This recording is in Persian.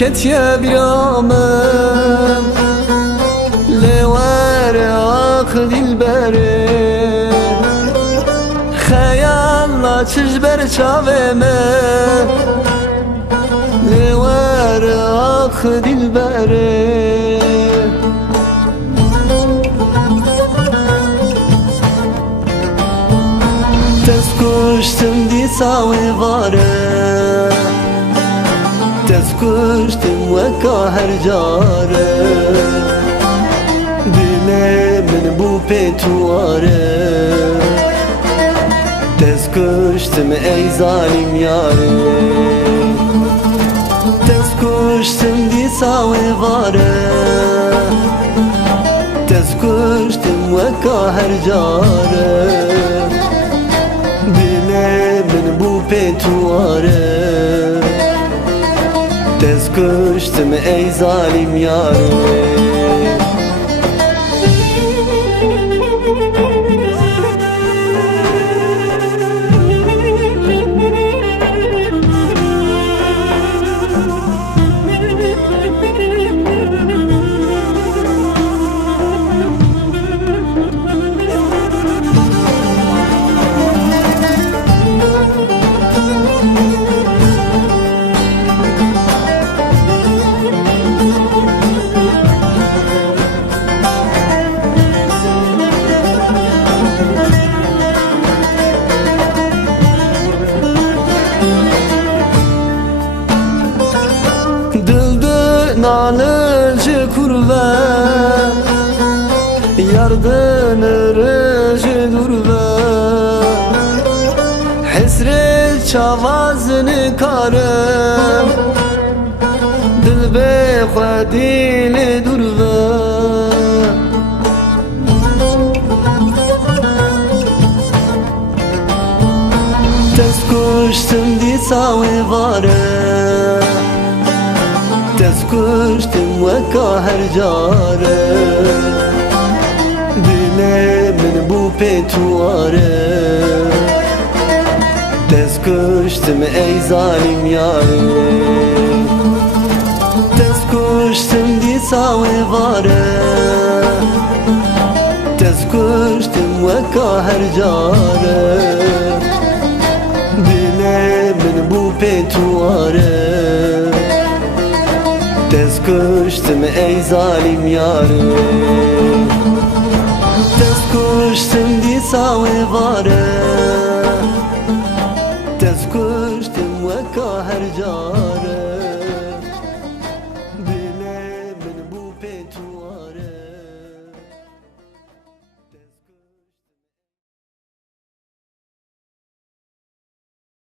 كتيا برامم لوار آخذ البري خيالنا تجبر شعبنا لوار آخذ البري تسكشتم دي ساوي غاره تسكشتم وكا هرجاره دلي من بو بيتواره تسكشتم اي ظالم ياري تسكشتم دي ساوي غاره تسكشتم وكا هرجاره من بو بيتواره تسكشتم اي ظالم ياري Nalıcı kurve Yardın rıcı durve Hesret çavazını karım Dilbe khadili durve Teskuştum di savi varım تسكشتم وكا هرجاره دلي من بو بيتواره تسكشتم اي ظالم ياري تسكشتم دي ساوي غاره تسكشتم وكا هرجاره دلي من بو بيتواره تسكشتم اي ظالم ياري تسكشتم دي ساوي غاره تسكشتم وكا هرجاره